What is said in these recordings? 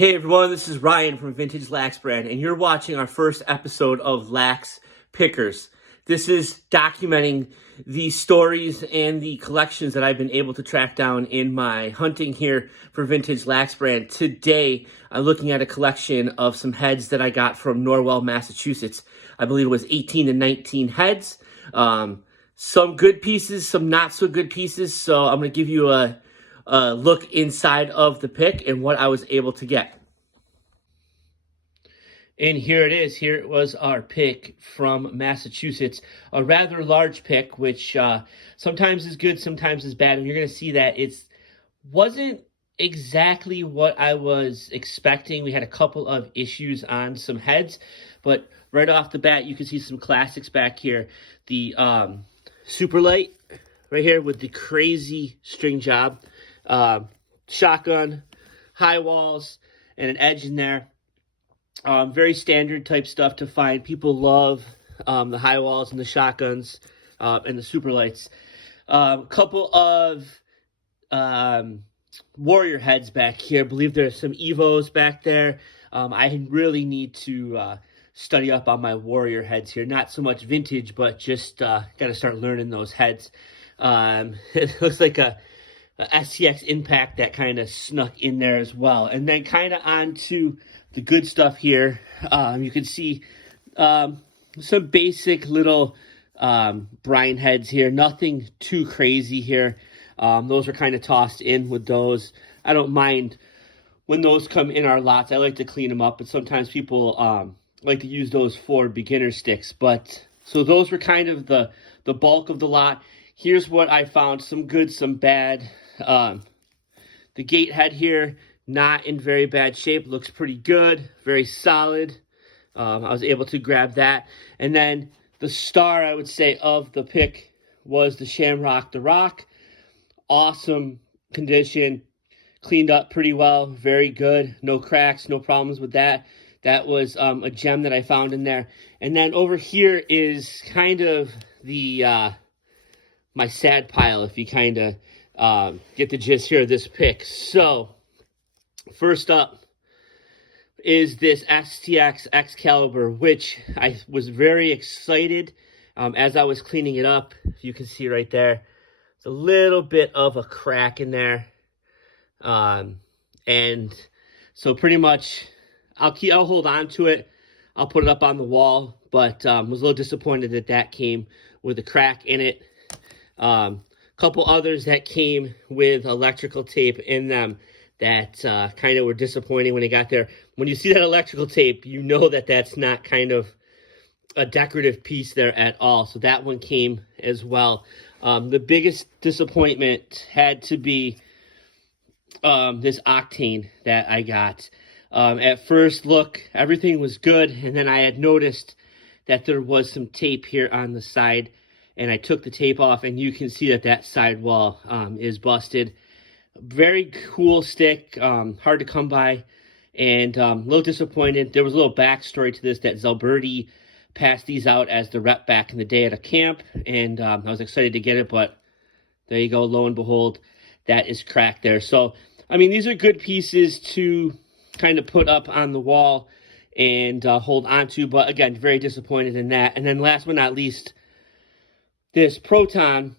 Hey everyone, this is Ryan from Vintage Lax Brand, and you're watching our first episode of Lax Pickers. This is documenting the stories and the collections that I've been able to track down in my hunting here for Vintage Lax Brand. Today, I'm looking at a collection of some heads that I got from Norwell, Massachusetts. I believe it was 18 to 19 heads. Some good pieces, some not so good pieces. So I'm going to give you a look inside of the pick and what I was able to get. And here it is. Here it was our pick from Massachusetts. A rather large pick, which sometimes is good, sometimes is bad. And you're going to see that it wasn't exactly what I was expecting. We had a couple of issues on some heads, but right off the bat, you can see some classics back here. The super light right here with the crazy string job. Shotgun, high walls, and an edge in there. Very standard type stuff to find. People love the high walls and the shotguns and the super lights. A couple of warrior heads back here. I believe there's some Evos back there. I really need to study up on my warrior heads here. Not so much vintage, but just got to start learning those heads. It looks like a STX Impact that kind of snuck in there as well. And then kind of on to the good stuff here. You can see some basic little brine heads here. Nothing too crazy here. Those are kind of tossed in with those. I don't mind when those come in our lots. I like to clean them up, but sometimes people like to use those for beginner sticks. But so those were kind of the bulk of the lot. Here's what I found. Some good, some bad. The gate head here, not in very bad shape. Looks pretty good, very solid. I was able to grab that. And then the star, I would say, of the pick was the Shamrock the Rock. Awesome condition, cleaned up pretty well, very good. No cracks, no problems with that. That was a gem that I found in there. And then over here is kind of the my sad pile, if you kind of get the gist here of this pick. So first up is this STX Excalibur, which I was very excited as I was cleaning it up. You can see right there, it's a little bit of a crack in there. And so pretty much I'll hold on to it. I'll put it up on the wall, but was a little disappointed that that came with a crack in it. Couple others that came with electrical tape in them that kind of were disappointing when they got there. When you see that electrical tape, you know that that's not kind of a decorative piece there at all. So that one came as well. The biggest disappointment had to be this Octane that I got. At first look, everything was good, and then I had noticed that there was some tape here on the side, and I took the tape off, and you can see that that sidewall is busted. Very cool stick, hard to come by, and a little disappointed. There was a little backstory to this, that Zalberti passed these out as the rep back in the day at a camp, and I was excited to get it, but there you go, lo and behold, that is cracked there. So, I mean, these are good pieces to kind of put up on the wall and hold on to, but again, very disappointed in that. And then last but not least, this Proton,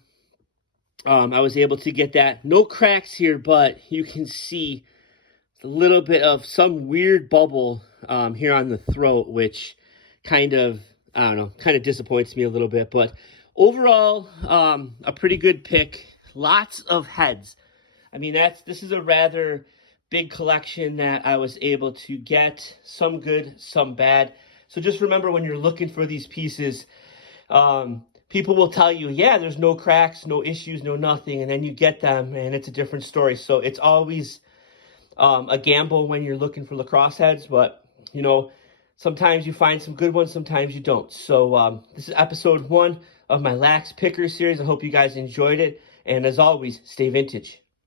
I was able to get that. No cracks here, but you can see a little bit of some weird bubble here on the throat, which kind of, I don't know, kind of disappoints me a little bit. But overall, a pretty good pick. Lots of heads. I mean, this is a rather big collection that I was able to get. Some good, some bad. So just remember, when you're looking for these pieces, people will tell you, yeah, there's no cracks, no issues, no nothing, and then you get them, and it's a different story. So it's always a gamble when you're looking for lacrosse heads, but, you know, sometimes you find some good ones, sometimes you don't. So this is episode 1 of my Lax Picker series. I hope you guys enjoyed it, and as always, stay vintage.